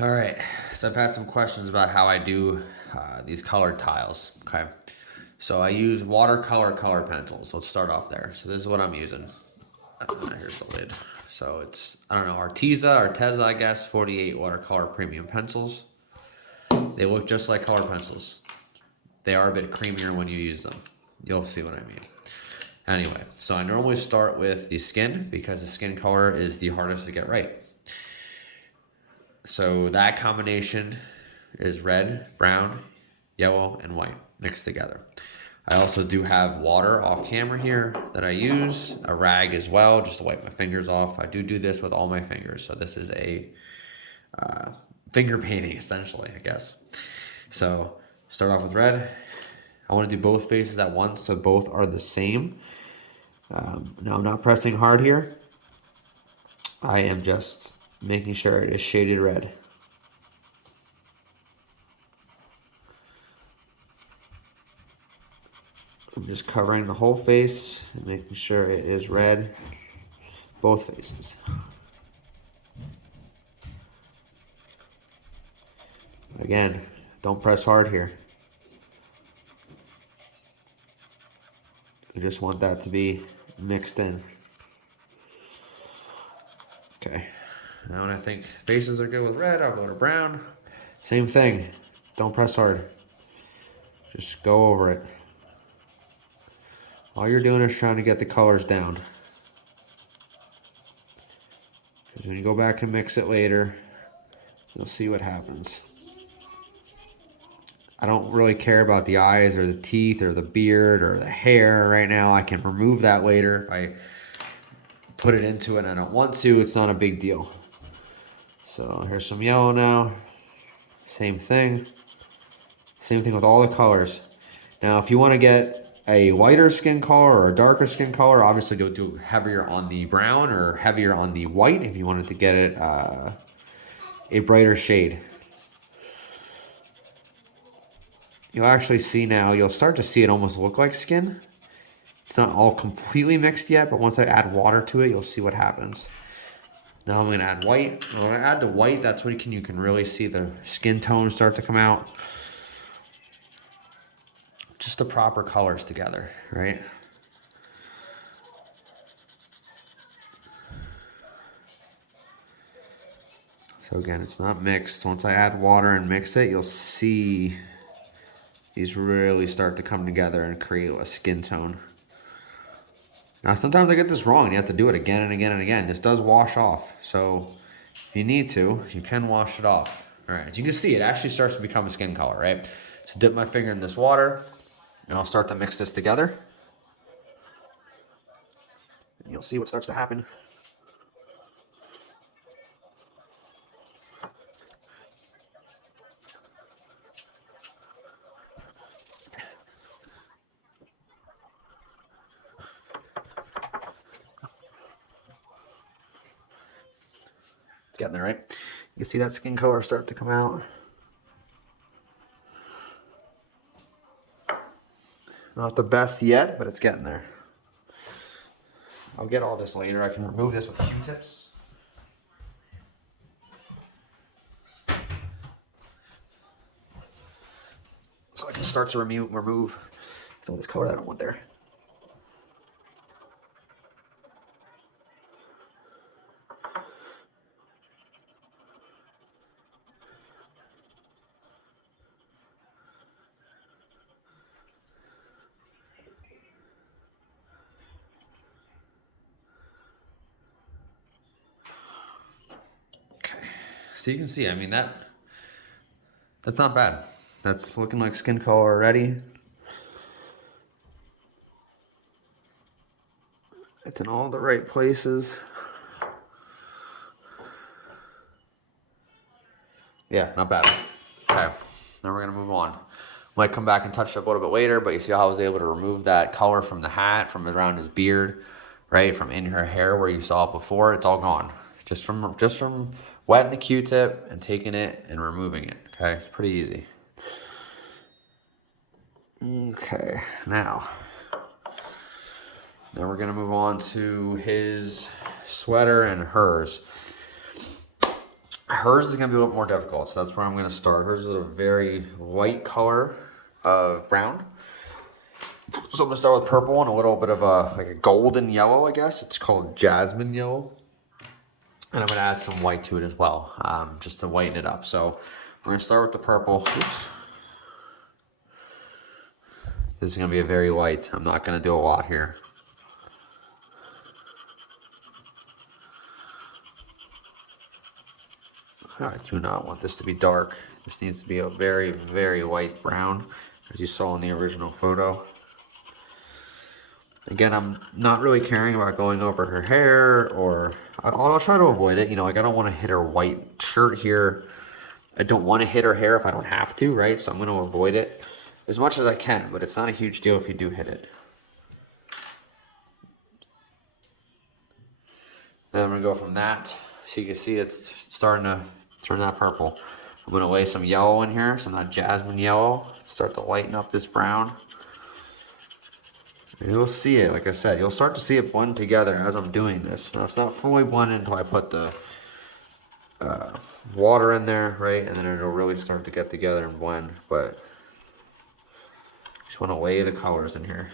All right, so I've had some questions about how I do these colored tiles. Okay, so I use watercolor color pencils. Let's start off there. So this is what I'm using. Here's the lid. So it's, I don't know, Arteza, I guess, 48 watercolor premium pencils. They look just like color pencils. They are a bit creamier when you use them. You'll see what I mean. Anyway, so I normally start with the skin because the skin color is the hardest to get right. So that combination is red, brown, yellow, and white mixed together. I also do have water off camera here that I use, a rag as well, just to wipe my fingers off. I do this with all my fingers, so this is a finger painting essentially, I guess. So start off with red. I want to do both faces at once so both are the same. Now I'm not pressing hard here. I am just making sure it is shaded red. I'm just covering the whole face and making sure it is red, both faces. Again, don't press hard here. I just want that to be mixed in. Okay, now when I think faces are good with red, I'll go to brown. Same thing, don't press hard. Just go over it. All you're doing is trying to get the colors down. Because when you go back and mix it later, you'll see what happens. I don't really care about the eyes or the teeth or the beard or the hair right now. I can remove that later. If I put it into it and I don't want to, it's not a big deal. So here's some yellow now. Same thing. Same thing with all the colors. Now, if you want to get a lighter skin color or a darker skin color, obviously go do heavier on the brown or heavier on the white if you wanted to get it a brighter shade. You'll actually see now, you'll start to see it almost look like skin. It's not all completely mixed yet, but once I add water to it, you'll see what happens. Now I'm gonna add white. When I add the white, that's when you can really see the skin tone start to come out. Just the proper colors together, right? So again, it's not mixed. Once I add water and mix it, you'll see these really start to come together and create a skin tone. Now, sometimes I get this wrong and you have to do it again and again and again. This does wash off. So if you need to, you can wash it off. All right, as you can see, it actually starts to become a skin color, right? So dip my finger in this water and I'll start to mix this together. And you'll see what starts to happen. It's getting there, right? You can see that skin color start to come out. Not the best yet, but it's getting there. I'll get all this later. I can remove this with Q-tips. So I can start to remove some of this color that I don't want there. So you can see, I mean, that's not bad. That's looking like skin color already. It's in all the right places. Yeah, not bad. Okay, now we're gonna move on. Might come back and touch it up a little bit later, but you see how I was able to remove that color from the hat, from around his beard, right? From in her hair where you saw it before, it's all gone. Just from wetting the Q-tip and taking it and removing it, okay? It's pretty easy. Okay, now we're gonna move on to his sweater and hers. Hers is going to be a little more difficult, so that's where I'm going to start. Hers is a very white color of brown. So I'm going to start with purple and a little bit of a golden yellow, I guess. It's called jasmine yellow. And I'm going to add some white to it as well, just to whiten it up. So we're going to start with the purple. Oops. This is going to be a very light. I'm not going to do a lot here. I do not want this to be dark. This needs to be a very, very light brown, as you saw in the original photo. Again, I'm not really caring about going over her hair, or I'll try to avoid it. You know, like I don't want to hit her white shirt here. I don't want to hit her hair if I don't have to, right? So I'm going to avoid it as much as I can, but it's not a huge deal if you do hit it. Then I'm going to go from that. So you can see it's starting to turn that purple. I'm going to lay some yellow in here, some of that jasmine yellow. Start to lighten up this brown. And you'll see it, like I said, you'll start to see it blend together as I'm doing this. Now it's not fully blended until I put the water in there, right? And then it'll really start to get together and blend. But just want to lay the colors in here.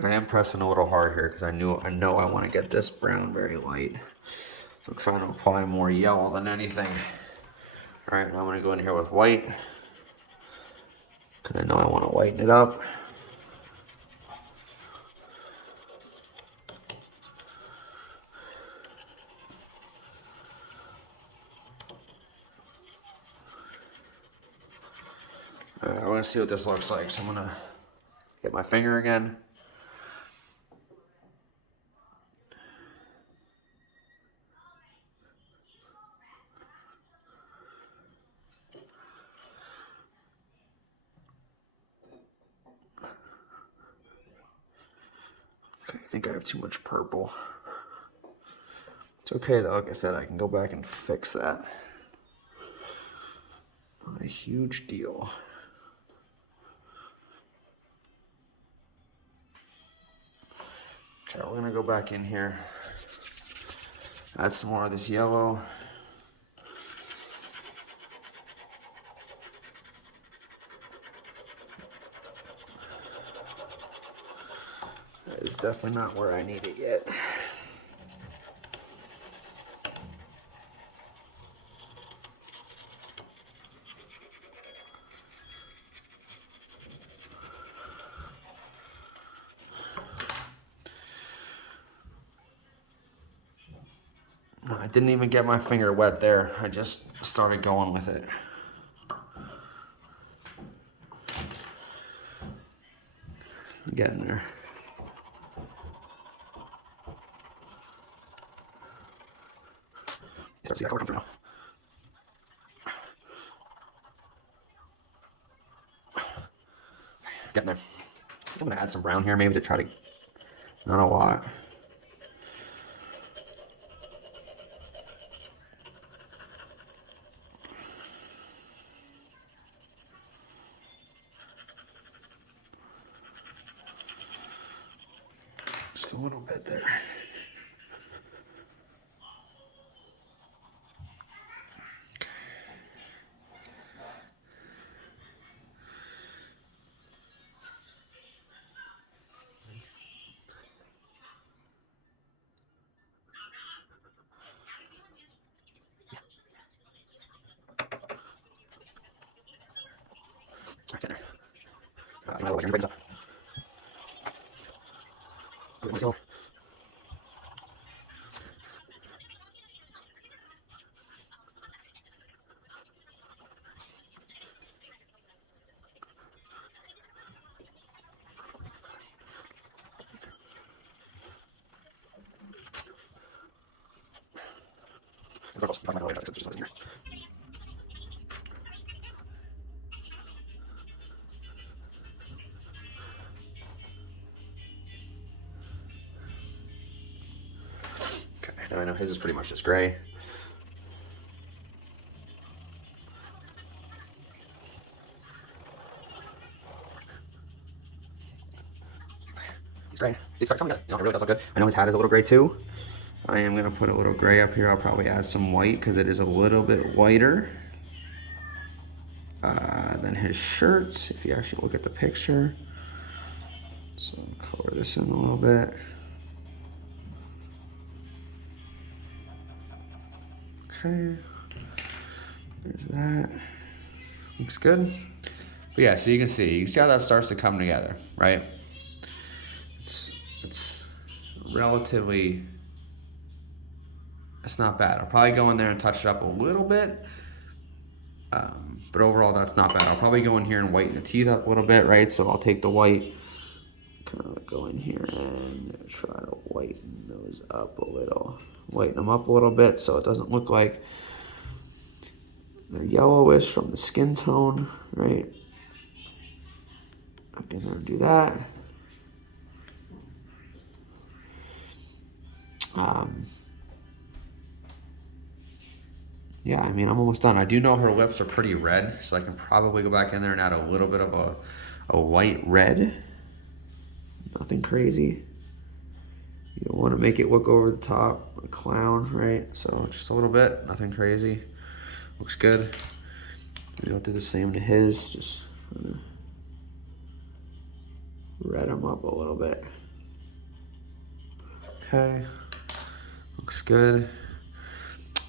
I am pressing a little hard here because I know I want to get this brown very light. So I'm trying to apply more yellow than anything. All right, now I'm going to go in here with white because I know I want to lighten it up. All right, I want to see what this looks like. So I'm going to get my finger again. I think I have too much purple. It's okay though, like I said, I can go back and fix that. Not a huge deal. Okay, we're gonna go back in here, add some more of this yellow. That is definitely not where I need it yet. I didn't even get my finger wet there. I just started going with it. I'm getting there. Start to see that color come through now. Getting there. I think I'm gonna add some brown here, maybe to try to, not a lot. Just a little bit there. Right there. I know what you're up. Let's go. Let's go. Okay, now I know his is pretty much just gray. He's gray. These cards come together. You know, it really does look good. I know his hat is a little gray too. I am gonna put a little gray up here. I'll probably add some white because it is a little bit whiter than his shirts. If you actually look at the picture. So color this in a little bit. Okay, there's that. Looks good. But yeah, so you can see how that starts to come together, right? It's relatively, it's not bad. I'll probably go in there and touch it up a little bit. But overall, that's not bad. I'll probably go in here and whiten the teeth up a little bit, right? So I'll take the white, kind of go in here and try to whiten those up a little. Whiten them up a little bit so it doesn't look like they're yellowish from the skin tone, right? I can there and do that. Yeah, I mean, I'm almost done. I do know her lips are pretty red, so I can probably go back in there and add a little bit of a white red. Nothing crazy. You don't want to make it look over the top, a clown, right? So just a little bit, nothing crazy. Looks good. Maybe I'll do the same to his, just red him up a little bit. Okay, looks good.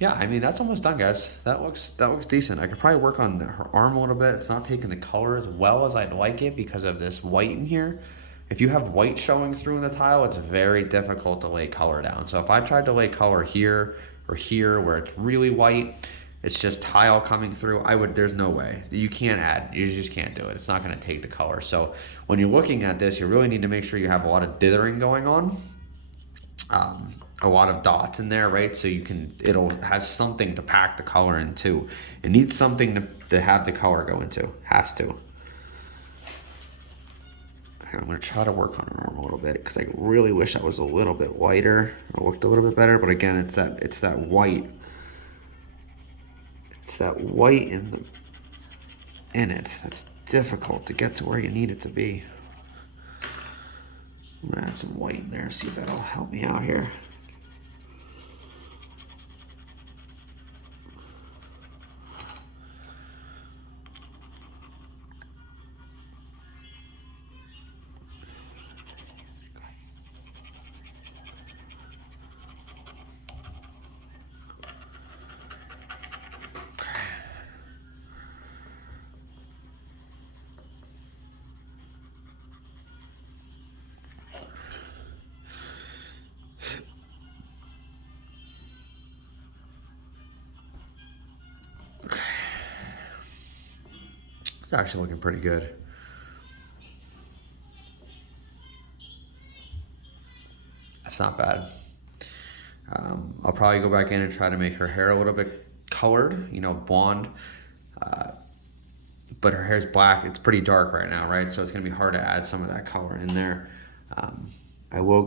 Yeah, I mean, that's almost done, guys. That looks decent. I could probably work on her arm a little bit. It's not taking the color as well as I'd like it because of this white in here. If you have white showing through in the tile, it's very difficult to lay color down. So if I tried to lay color here or here where it's really white, it's just tile coming through, there's no way. You can't add, you just can't do it. It's not gonna take the color. So when you're looking at this, you really need to make sure you have a lot of dithering going on. A lot of dots in there, right? So it'll have something to pack the color into. It needs something to have the color go into. Has to. I'm gonna try to work on her arm a little bit because I really wish I was a little bit whiter or looked a little bit better. But again, it's that white. It's that white in it. That's difficult to get to where you need it to be. I'm gonna add some white in there, see if that'll help me out here. It's actually looking pretty good. That's not bad. I'll probably go back in and try to make her hair a little bit colored, you know, blonde. But her hair's black. It's pretty dark right now, right? So it's gonna be hard to add some of that color in there. I will